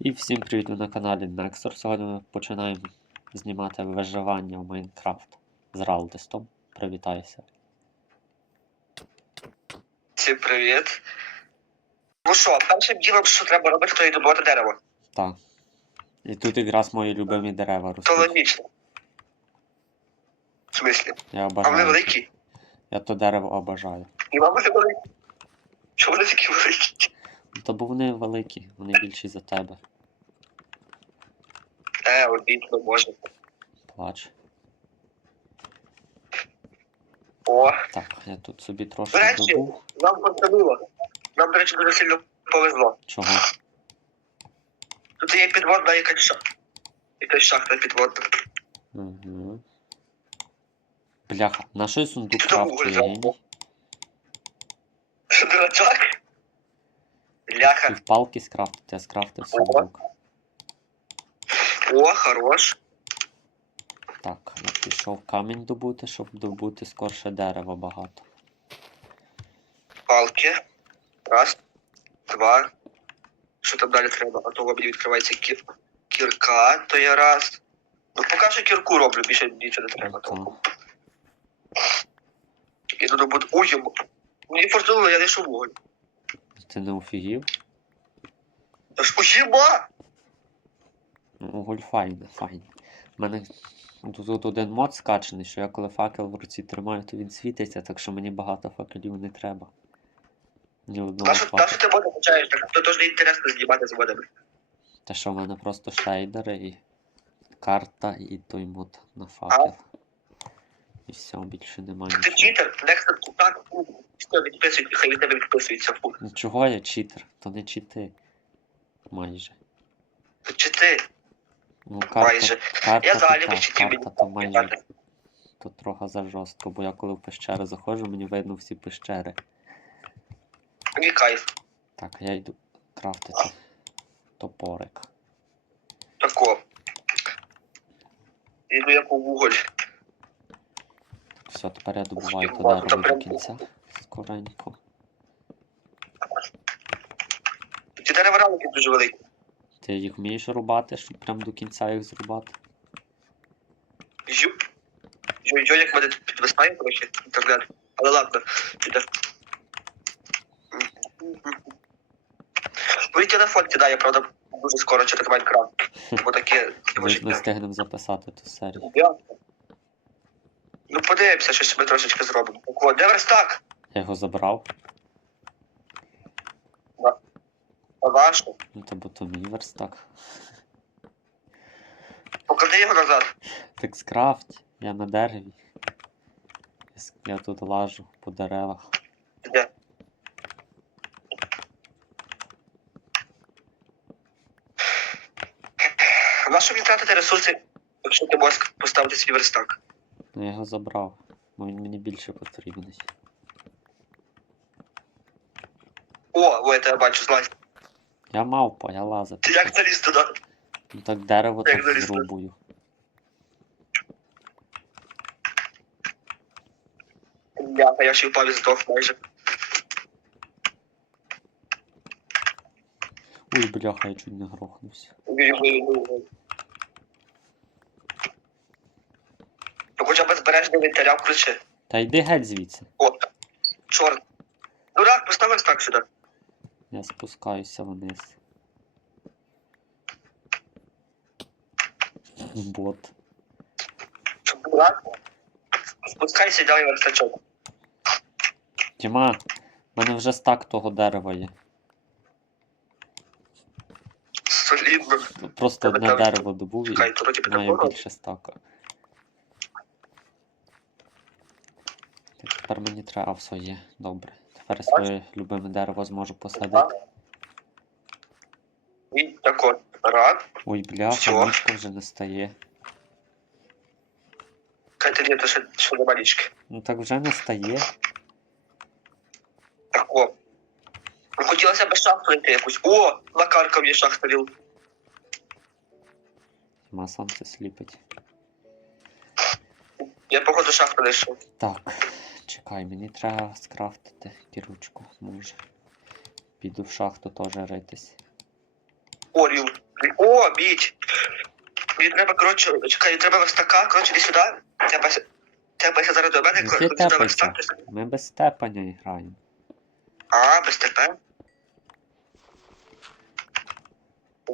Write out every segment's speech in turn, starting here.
І всім привіт ви на каналі Nextor. Сьогодні ми починаємо знімати виживання в Майнкрафт з Ралдистом. Привітайся. Всім привіт. Ну що, першим ділом, що треба робити, то і добувати дерево. Так. І тут якраз мої любимі дерева То логічно. В смислі? Я обожаю. А вони великі? Я то дерево обожаю. І вам вони великі. Чому вони такі великі? Ну, То бо вони великі, вони більші за тебе. Е, обідно можна. Плач. О, Так, я тут собі до речі, добув. нам пощастило. Нам, до речі, дуже сильно повезло. Чого? Тут є підводна якась шахта. Якась шахта підводна. Угу. Бляха, на що сундук Що там крафту вуголь я взяв? геній? Що дурачок? Ляха. Півпалки скрафтити, я скрафтив сундук. О, хорош. Так, я пішов камінь добути, щоб добути скорше дерева багато. Палки. Раз. Два. Що там далі треба? А то мені відкривається кір... кірка, то я раз. Ну, поки що кірку роблю, більше нічого не треба. Так. Іду до буду. Ой. Мені фортунуло, я знайшов вуголь. Ти не офігів? Та ж уїба! Гуль файне, файне. У мене тут, тут один мод скачений, що я коли факел в руці тримаю, то він світиться, так що мені багато факелів не треба. Ні одного Та що, та що ти воду почаєш? Так то не інтересно знімати з водами. Те, що в мене просто шейдери і карта і той мод на факел. І все, більше немає Ти нічого. читер, що відписують, хай від тебе відписується. Фу. Ну чого я читер? То не чити. Майже. Чи ти? Ну, карта, Майже. карта, Я взагалі би карта то майже то трохи за жорстко, бо я коли в пещери заходжу, мені видно всі пещери. Мені кайф. Так, я йду крафтити топорик. Тако. Іду як у вуголь. Все, тепер я добуваю Ой, дерево до прям- кінця. Скоренько. Ці дерева рамки дуже великі. Ти їх вмієш рубати, щоб прям до кінця їх зрубати? Ю. Йо-йо, як мене підвисає, коротше, інтернет. Але ладно, піде. Ну і телефон кидає, правда, дуже скоро через Майнкрафт. Бо таке Ми ж не встигнемо записати ту серію. Ну подивимося, щось ми трошечки зробимо. От, де верстак? Я його забрав, Ваш? ну то бо то мій верстак. Поклади його назад. Так скрафть, я на дереві. Я тут лажу по деревах. Де? Нащо мені тратити ресурси, якщо ти можеш поставити свій верстак? Ну я його забрав, бо він мені більше потрібний. О, ой, я бачу, злазь. Я мавпа, я лазити. Ти як заліз туди? Ну так дерево Як так залізти? зрубую. Я, я ще впав і здох майже. Ой, бляха, я чуть не грохнувся. Ну, хоча б збережний інвентаря включи. Та йди геть звідси. О, чорт. Дурак, постав верстак сюди. Я спускаюся вниз. Бот. Спускайся дай верстачок. Тіма, в мене вже стак того дерева є. Солідно. Просто Тебе одне там- дерево добув і Чекай, то вроді би маю такого. більше стака. Так, тепер мені треба. А, все є. Добре. Я своє любиме дерево зможу посадити. І так от. Рад. Ой, Всьо. ліжко вже не стає. Катя, то ще, ще нема річки. Ну так вже не стає. Так, о. Ну, хотілося б шахту знайти якусь. О, накаркав є шахта віл. Тіма сонце сліпить. Я походу шахту знайшов. Так, чекай, мені треба скрафтити кіручку, може. Піду в шахту теж ритись. орів. О, мідь. Мені треба, коротше, чекай, треба верстака, коротше, іди сюди. Тепайся. Тепайся зараз до мене, коротше, сюди верстак. Ми без степаня граємо. А, без тебе?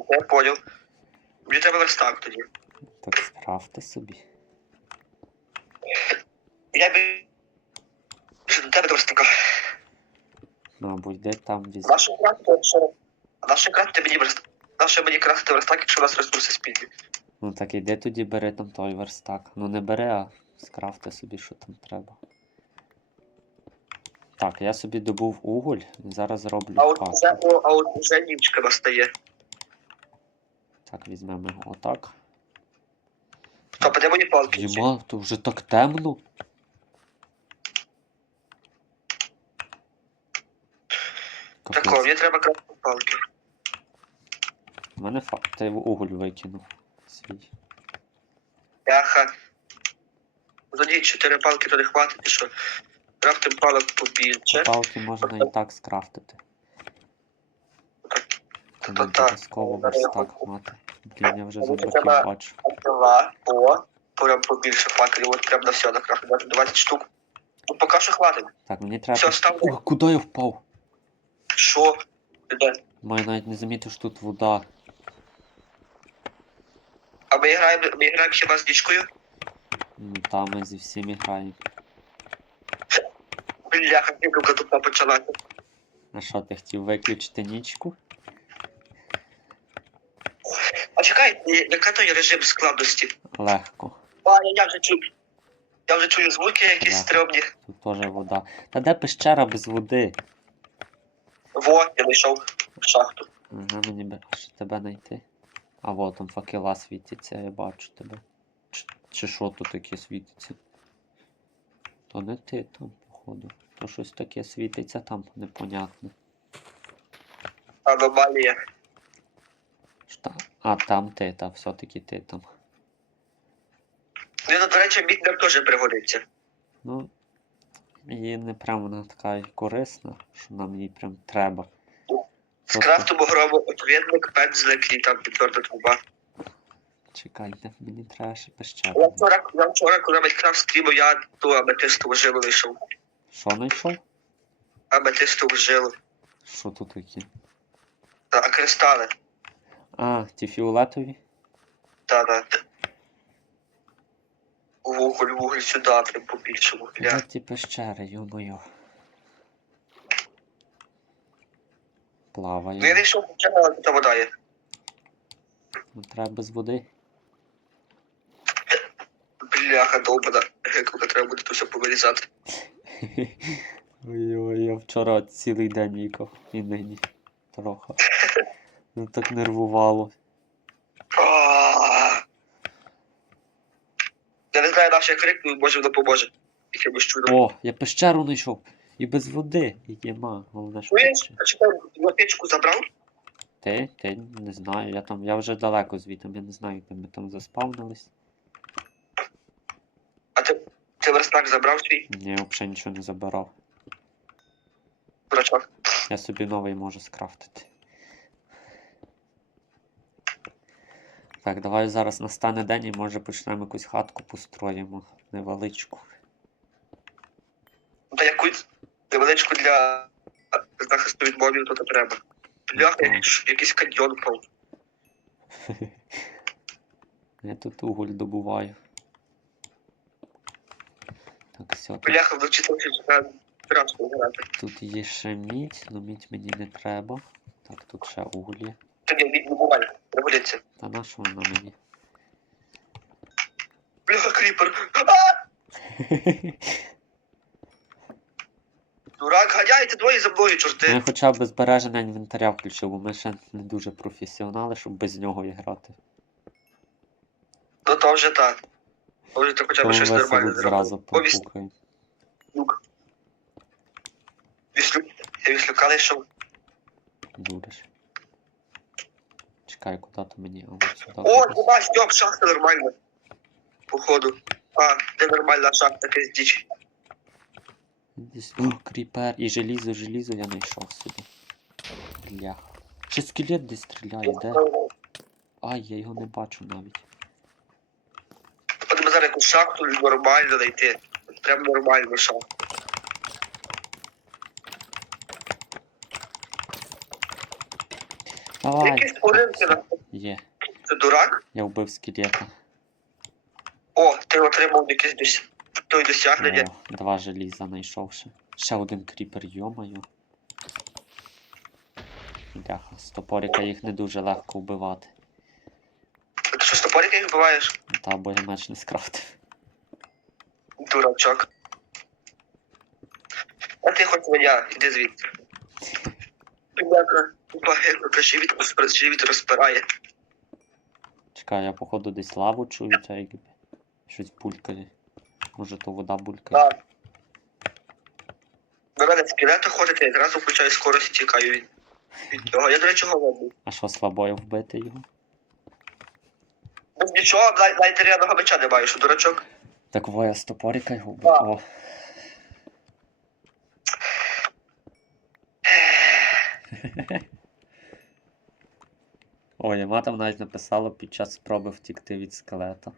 Я понял. Мені треба верстак тоді. Так справте собі. Я би... Верстака. Мабуть, де там візьме. Наше красти, якщо... Наше красти мені верстак. Наше мені красти верстак, якщо у нас ресурси спільні. Ну так іди тоді бери там той верстак. Ну не бери, а скрафти собі, що там треба. Так, я собі добув уголь, зараз зроблю А от вже, а от вже нічка настає. Так, візьмемо його отак. Стоп, а де мої палки? Єма, то вже так темно. Так, о, мені треба красти палки. У мене факт, ти уголь викинув. Свій. Яха. Тоді чотири палки то не хватить, і що? Крафтим палок побільше. Палки можна і так скрафтити. Це не так. обов'язково верстак мати. Блін, я вже треба- бачу. Два, о, прям побільше факелів, от прям на все накрафтив, навіть 20 штук. Ну, поки що хватить. Так, мені треба. Все, ставлю. О, куди я впав? Що? Маю навіть не замітив, що тут вода. А ми граємо, ми граємо хіба з нічкою? Ну, Там ми зі всіми граємо. Бляха, гікавка тут почалася. А що, ти хотів виключити нічку? А чекай, яка то є режим складності? Легко. А, я, вже чую. Я вже чую звуки якісь Да. стрьомні. Тут теж вода. Та де пещера без води? Во, я знайшов шахту. Ага, мені би аж тебе знайти. А вот там факела світяться, я бачу тебе. Чи, чи що тут таке світиться? То не ти там, походу. То щось таке світиться там непонятне. Аномалія. Шта... А, там ти, та все-таки ти там. Ну, до речі, нам теж пригодиться. Ну, її не прям вона така корисна, що нам її прям треба. Скрафтимо громоотвідник, пензлик і там підтверда труба. чекайте, мені треба ще пещеру. Я вчора, я вчора, коли Майнкрафт стрімив, я ту аметистову жилу знайшов. Що знайшов? Аметистову жилу. Що тут таке? Та, а кристали. А, ті фіолетові? Та, та. Вуголь, вуголь сюди, прям побільше Де вугля. ті пещери, йо-моє. Плаває. Ну я знайшов хоча але тут вода є. Ну, треба без води. Бляха, довбана. Гекавка, треба буде тут все повирізати. Ой-ой, я вчора цілий день їхав і нині трохи. Ну так нервувало. А. Я не знаю, наш я крикну, може воно поможе. Якимось чудом. О, я пещеру знайшов. І без води. І єма, головне, що Чуєш? А чекай, я печку забрав? Ти? Ти не знаю. Я там, я вже далеко звідти, я не знаю, де ми там заспавнились. А ти, ти верстак забрав свій Ні, взагалі нічого не забирав. дурачок? Я собі новий можу скрафтити. Так, давай зараз настане день і може почнемо якусь хатку построїмо. Невеличку. Та якусь невеличку для захисту від мобів тут треба. Бляха, якийсь, каньйон впав. Я тут уголь добуваю. Так, все, Бляха, трохи грати. тут є ще мідь, але мідь мені не треба. Так, тут ще уголь є. Та ні, не буває, не годиться. Та на що вона мені? Бляха, кріпер. Дурак, ганяйте двоє за мною, Ну, я чорти. хоча б збереження інвентаря включив, бо ми ще не дуже професіонали, щоб без нього і грати. Ну то вже так. То вже ти хоча б щось нормальне зразу зробив. Віслюк. Я віслюка знайшов. Дуриш. Чекай, куди то мені? От сюди. О, нема, Стьоп, шахта нормальна. Походу. А, де нормальна шахта, якась діч. Десь- О, кріпер. І желізо, желізо я знайшов собі. Бляха. Чи скелет десь стріляє, де? Ай, я його не бачу навіть. Будемо зараз якусь шахту нормально знайти. Прям нормальну шахту. Давай. Якісь уринки Є. це дурак. Я вбив скелета. О, ти отримав якесь дос... той досягнення. О, два желіза знайшовши. Ще один кріпер, йомаю. Бляха, з топорика їх не дуже легко вбивати. Ти що з топорика їх вбиваєш? Та бо я меч не скрафтив. Дурачок. А ти хоч мене, іди звідти. Бляка, багато живіт, живіт розпирає. Чекай, я походу десь лаву чую, якби щось булькає. Може то вода булькає. Так. До мене скелети ходить, я одразу включаю скорость і тікаю від, від цього. Я, до речі, голодний. А що слабою вбити його? Без нічого, навіть навіть меча не маю, що дурачок. Так во я з топорика його вбив. Так. О. Ой, яма там навіть написала під час спроби втікти від скелета.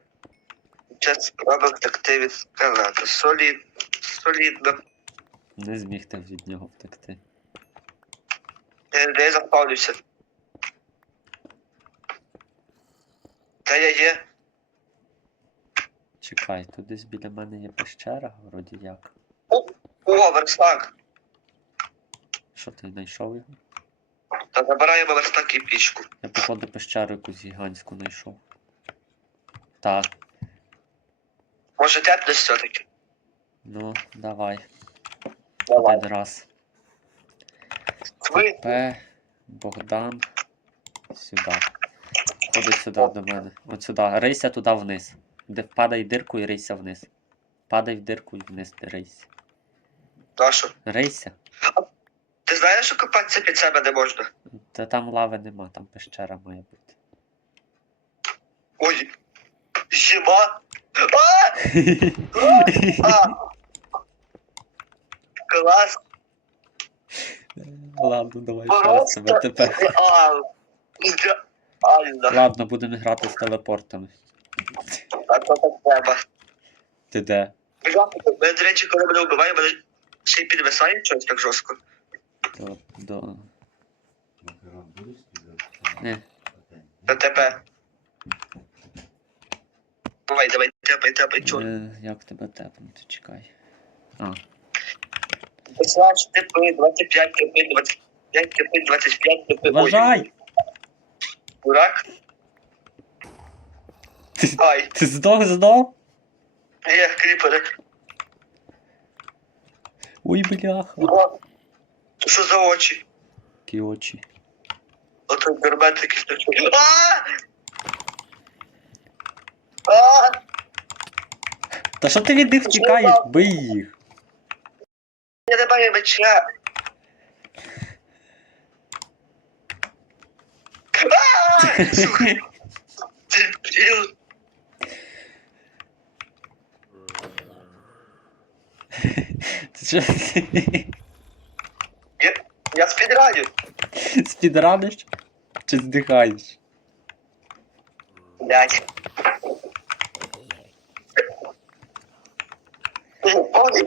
Під Час спроби втекти від скелета. Солід... Солідно. Не зміг ти від нього втекти. Я, я запавлюся. Де я є? Чекай, тут десь біля мене є пещера, вроді як. О, верстак. Що ти знайшов його? Та забираємо верстак і пічку. Я походу пещеру якусь гігантську знайшов. Так, Може тепнеш все-таки? ну, давай. Давай. Один раз. Ви П. Богдан. Сюди. Ходить сюди до мене. От сюди. Рийся туди вниз. Де падай в дирку і рийся вниз. Падай в дирку і вниз рийся. Нашу. Рийся. Ти знаєш, що копатися під себе не можна? Та там лави нема, там пещера має бути. Ой. Зима. А! А! Клас. Ладно, давай ще раз тебе тепер. Ідеально. Ладно, будемо грати з телепортами. А то так треба. Ти де? Мене, до речі, коли мене вбиває, мене ще й підвисає щось так жорстко. Макарон будеш Не. На тебе. Давай, давай, тепай, тепай, чорт. Е, як тебе тепнути? Чекай. А, Послаш, типи, 25, типи, 25, типи, 25, типи. Вважай! Дурак. Ти, Ай, ти здох здох? є, кріпери. Ой, бляха. Що за очі? Які очі. Ото гербет такий стачу. А! А! Та що ти від них втікаєш? Бий їх. Я не маю меча. А! Сука, ти блін. Ти що ти Я, спідраню. спідраниш? Чи здихаєш? Блять. Ой,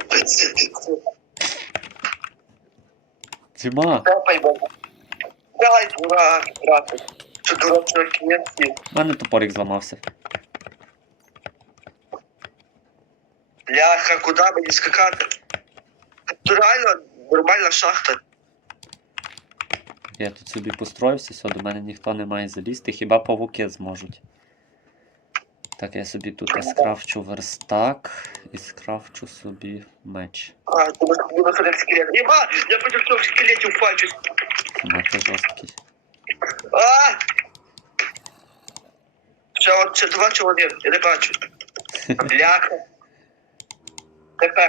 Тіма, Топай, бабу. Дай, дурак, брате. Що дурачок кінці. в мене топорик зламався. Бляха, куди мені скакати? Тут реально нормальна шахта. Я тут собі построївся, все, до мене ніхто не має залізти, хіба павуки зможуть. Так, я собі тут скрафчу верстак і скрафчу собі меч. А, ти не виходив скелет. Єба! Я потім в скелеті впачусь. Мати жорсткий. А! От, ще два чоловіка, я не бачу. Бляха. Пехай.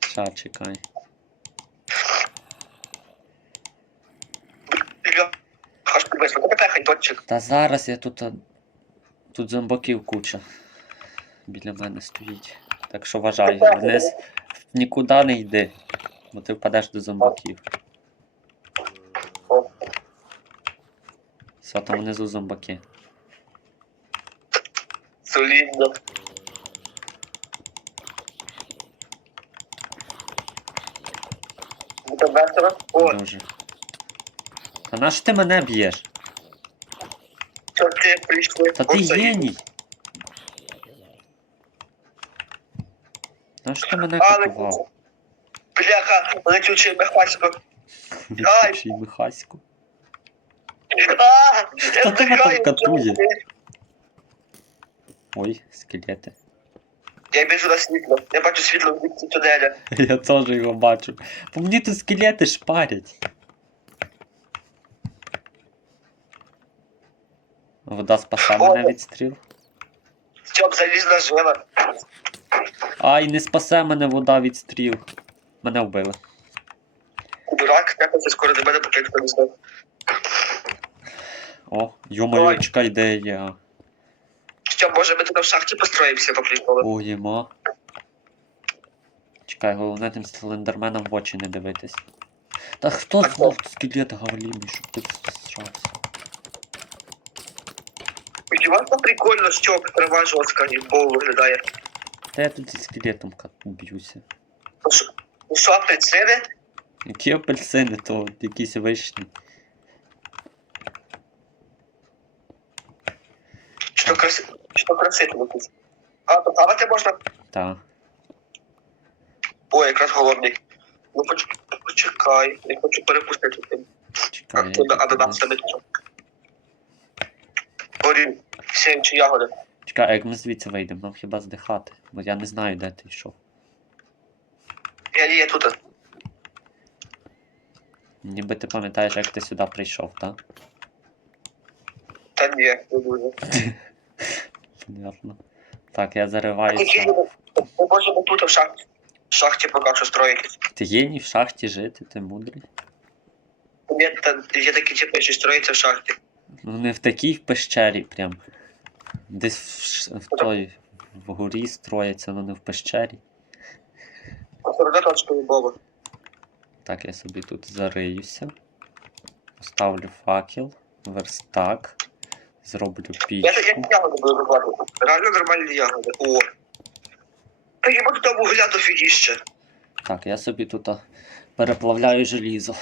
Ща, чекай. Бля. Ти вийшло. Не. Та зараз я тут. Тут зомбаків куча. Біля мене стоїть. Так що вважай, вниз нікуди не йди. Бо ти впадеш до зомбаків. Все, там внизу зомбаки. Солідно. Буде весело. О, Дуже. Та на що ти мене б'єш? Ти прийшли? Та ти геній! На що ти мене Але катував? бляха, летючий мехасько. Ай. Відключи Михаську. А, я Та тебе там втикаю, катує. чого ти? Ой, скелети. Я біжу на світло. Я бачу світло в тунеля. Я теж його бачу. По мені тут скелети шпарять. Вода спасла мене від стріл. Щоб залізна жила. Ай, не спасе мене вода від стріл. Мене вбили. Дурак, як це скоро до мене поки не знав. О, йо-моє, чекай, де я. Що, може ми тут в шахті построїмося по приколу? О, єма. Чекай, головне тим слендерменам в очі не дивитись. Та хто знов скелет галімий, щоб ти срався? Діванка прикольно, що трава жорстка і пол виглядає. Та я тут зі скелетом ка- б'юся. Ну що- апельсини? Які апельсини, то якісь вишні. Що краси... Що красити тут? А, то хавати можна? Та. О, якраз голодний. Ну поч... почекай, я хочу перепустити. Чекай. А я не- не чого. Горі, сіянчі ягоди. Чекай, а як ми звідси вийдемо, нам хіба здихати, бо я не знаю, де ти йшов. Я є тут. Ніби ти пам'ятаєш, як ти сюди прийшов, так? Та ні, не дуже. Понятно. Так, я зариваюся. Ми можемо тут в шахті. В шахті поки що строїть. Ти геній в шахті жити, ти мудрий. Є, та, є такі типи, що строїться в шахті. Ну не в такій пещері прям. Десь в, в той вгорі строїться, але не в пещері. Так, я собі тут зариюся. Поставлю факел, верстак, зроблю Я, я пічку. ягоди буду добавити. Реально нормальні ягоди. О. Та йому туди вугля дофігіще. Так, я собі тут а, переплавляю желізо.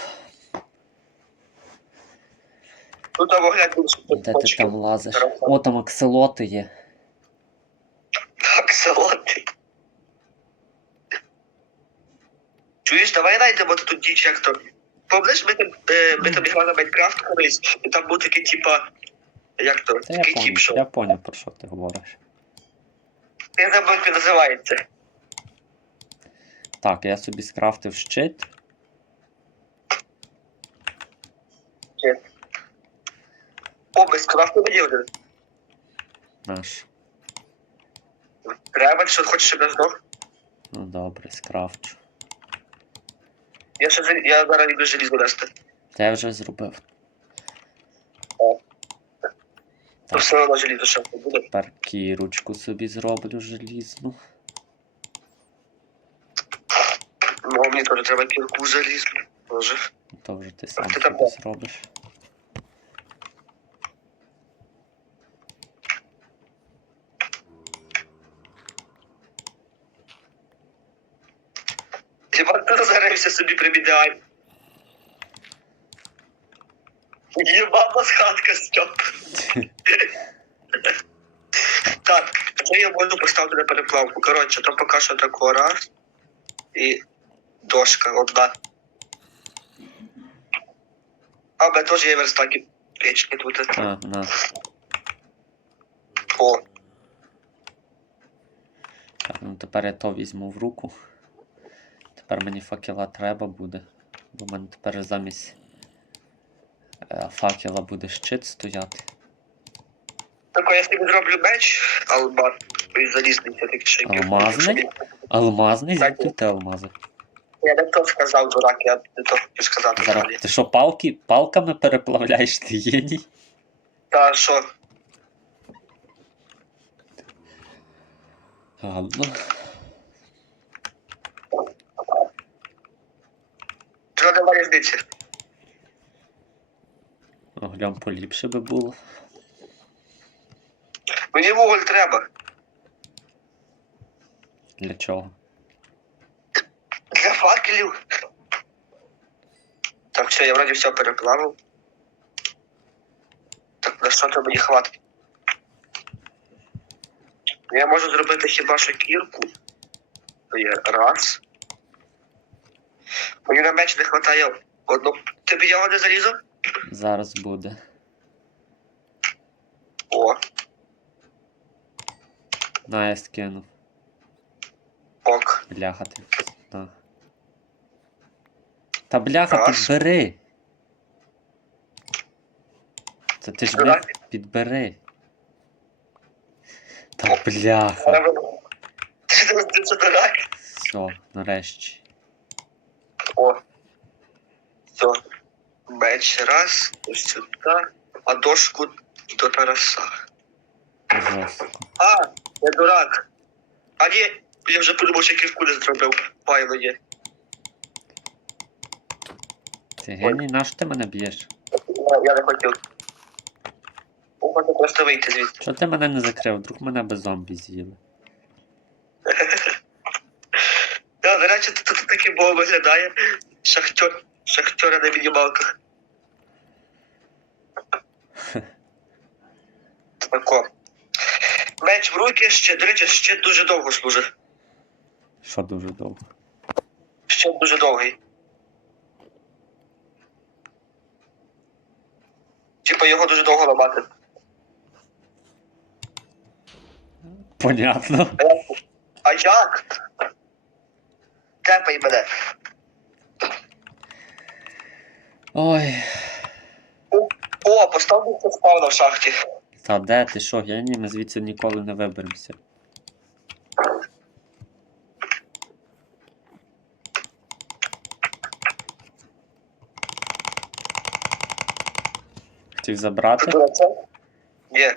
Тут вугля більше. Де ти там лазиш? О, там акселоти є. Так, солодкий. Чуєш, давай знайдемо тут діч, як то. Помниш, ми там, е, ми там грали на Майнкрафт колись, і там був такий, типа, як то, Та я такий поняв, я поняв, про що ти говориш. Я забув, як він називається. Так, я собі скрафтив щит. О, мені один. Наш. Треба, що хочеш, щоб я здох? Ну добре, скрафчу. Я ще я зараз йду желізо нести. Та я вже зробив. То Так. все одно желізо ще буде. Тепер кірочку собі зроблю желізну. Ну, мені теж треба кірку залізну. Боже. То вже ти сам ти зробиш. Іван, ти зарився собі примідіаль. Єбана з хатка стьоп. Так, це я можу поставити на переплавку. Коротше, то поки що тако раз. І дошка одна. А, бе, теж є верстаки. Печки тут. А, на. О, Так, ну тепер я то візьму в руку. Тепер мені факела треба буде. Бо в мене тепер замість е, факела буде щит стояти. тако я собі зроблю меч, албар. І залізний все-таки й Алмазний? Алмазний? Так. Звідки ти алмази? Я не то сказав, дурак, я не то хотів сказати. взагалі. Зараз ти що, палки, палками переплавляєш ти єній? Та що? Ладно. Що немає різниці. О, вуглем поліпше би було. Мені вуголь треба. Для чого? Для факелів. Так, все, я вроді все переплавив. Так, на що треба мені хватить? Я можу зробити хіба що кірку. То є раз. Мені на меч не вистачає одну. Тобі його не залізо? Зараз буде. О, На, я скину. ок. Бляха ти. На. Та бляха, Раз. підбери. Це ти ж міг підбери. Та бляха. Ти не ти дурак? Все, нарешті. О. Все. Меч раз, ось сюди, а дошку до Тараса. А, я дурак. А ні, я вже подумав, що я ківку не зробив. Файно є. Ти геній, на що ти мене б'єш? Я, я не хотів. Можна просто вийти звідси. Чого ти мене не закрив? Вдруг мене би зомбі з'їли. Да, до речі, тут, тут таке було виглядає. Шахтер, шахтера на мінімалках. Тако. Меч в руки ще, до речі, ще дуже довго служить. Що дуже довго. Ще дуже довгий. Типа його дуже довго ламати. Понятно. А як? Тепай мене. Ой. О, поставив це спавна в шахті. Та де ти що, геній, ми звідси ніколи не виберемося. Хотів забрати? Ні,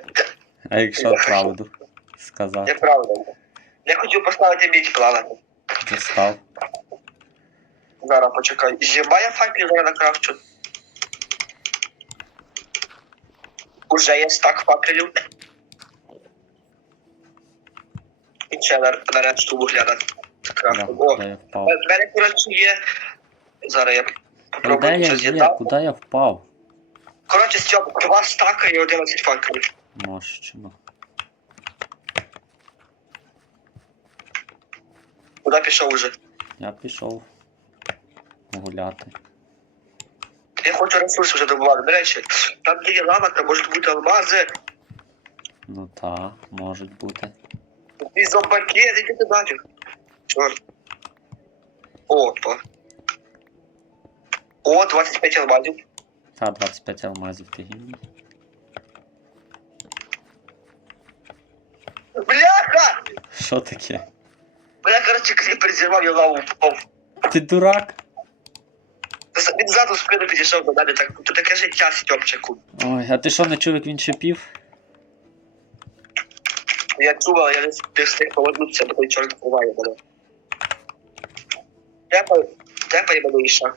А якщо правду сказати, неправда. Я хотів поставити міч плавати. Достав. Зараз почекай. Зима я факел зараз накрафчу. Уже є стак факелів. І ще на, на решту вугля на Да, крафту. О, куди я впав? в мене, коротше, є. Зараз я Та Де попробую я це є? з'єднати. Куди я впав? Коротше, Стьоп, два стака і 11 факелів. Мощно. Куди пішов уже? Я пішов гуляти. Я хочу ресурси вже добувати. До речі, там де є лава, там можуть бути алмази, Ну та, можуть бути. і зомбаки, які ти бачив. Чорт. Опа. О, 25 алмазів. Та, 25 алмазів ти гінь. Бляха! Що таке? Коротше, кріпер зірвав, я в лаву впав. Ти дурак? Він ззаду спину підійшов до мене, так, то таке життя Стьопчику. Ой, а ти що не чув, як він шипів? Я чув, але я не встиг повернутися, бо той чорт ховає мене. Тепай, тепай мене і шаг.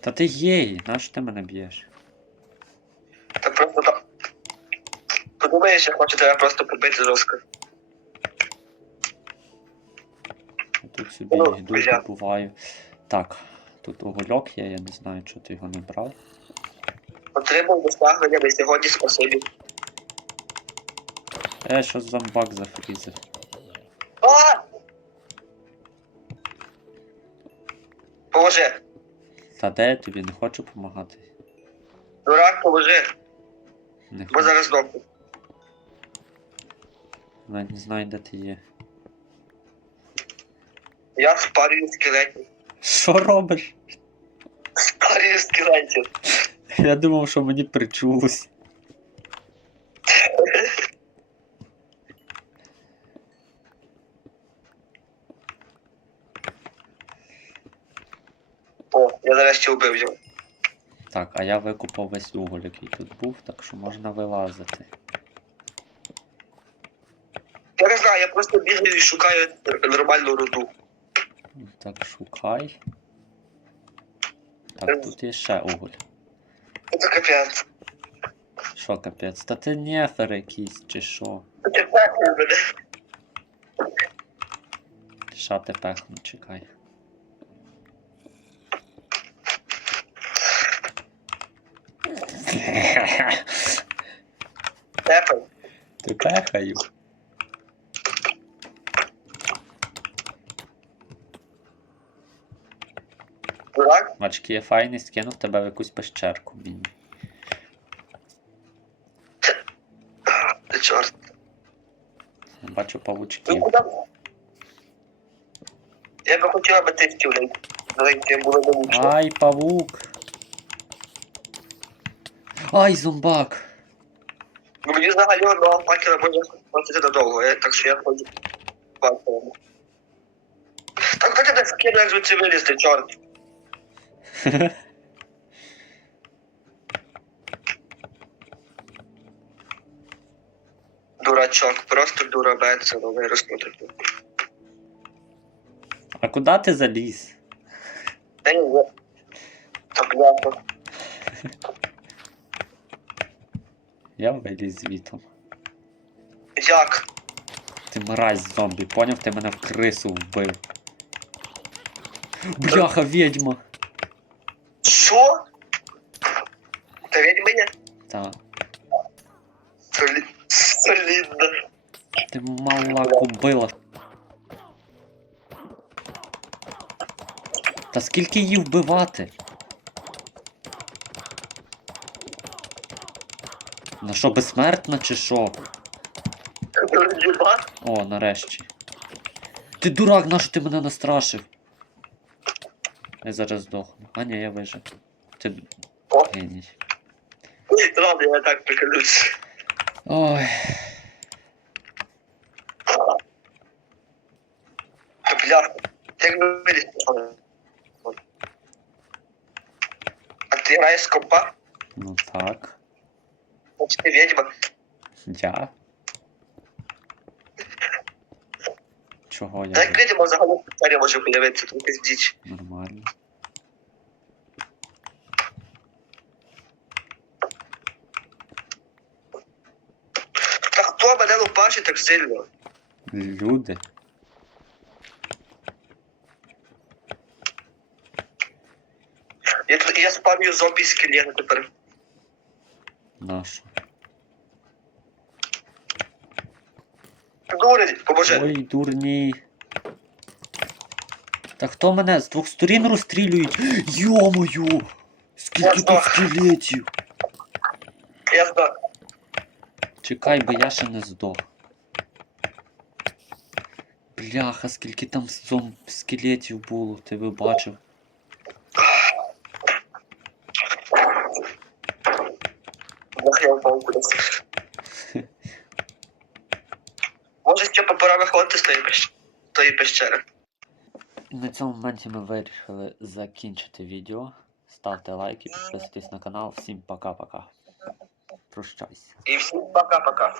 Та ти гей, нащо ти мене б'єш? Та просто так. Подумаєш, я хочу тебе просто побити жорстко. Я тут собі Ну, йду, бля. добуваю. Так, тут угольок є, я не знаю, чого ти його не брав. Отримав досягнення на сьогодні спасибі. Е, що зомбак зафрізив? А! Поможи. Та де я тобі не хочу допомагати? Дурак, поможи. Не Бо хочу. зараз здохну. Навіть не знаю, де ти є. Я спарюю скелетів. Що робиш? Спарюю скелетів. Я думав, що мені причулось. О, я нарешті вбив його. Так, а я викупав весь уголь, який тут був, так що можна вилазити. Знаю, я просто бігаю і шукаю нормальну руду. Так, шукай. Так, тут є ще уголь. Це капець. Що капець? Та ти нефер якийсь, чи що? Це так буде. Ша ти пехну, чекай. Тепер. Ти пехаю. Дурак? Мачки є файний, скинув тебе в якусь пещерку. Чорт. Бачу Ну павучків. Я би хотів, аби ти було б. Ай, павук. Ай, зомбак. Ну мені взагалі одного факела може хватити додовго, я- так що я ходжу факелом. Так де тебе скину, як звідси вилізти, чорт. Дурачок, просто дурабець, новий розкрутив. А куди ти заліз? Та ні, ні. Та бляха. Я виліз звітом. Як? Ти мразь зомбі, поняв, ти мене в крису вбив. Бляха, відьма! Що? Та ведь мене? Та, Солі... Солідно. ти мала кобила. Та скільки її вбивати? Ну що, безсмертна чи що? О, нарешті. Ти дурак, нащо ти мене настрашив? Я зараз здохну. А ні, я вижив. Ти геній. Ладно, я так приколюсь. Ой. Бляха. Як би вилізти? А ти граєш з компа? Ну так. Значить ти відьма. Я? Чого я? Та як відьма взагалі в печері може появитися, тут діч. Нормально. Та хто мене лупашить так сильно? Люди. Я, я спам'ю зомбі скелета тепер. Нашу. Дурень, поможи. Ой, дурні. Та хто мене з двох сторін розстрілюють? Йо-моє! Скільки тут здох. скелетів! Я здох. Чекай, бо я ще не здох. Бляха, скільки там зом... скелетів було, ти би бачив. Ох, я впав кудись. Може, ще пора виходити з тої пещ- І на цьому моменті ми вирішили закінчити відео. Ставте лайки, підписуйтесь на канал. Всім пока-пока. Прощайся. І всім пока-пока.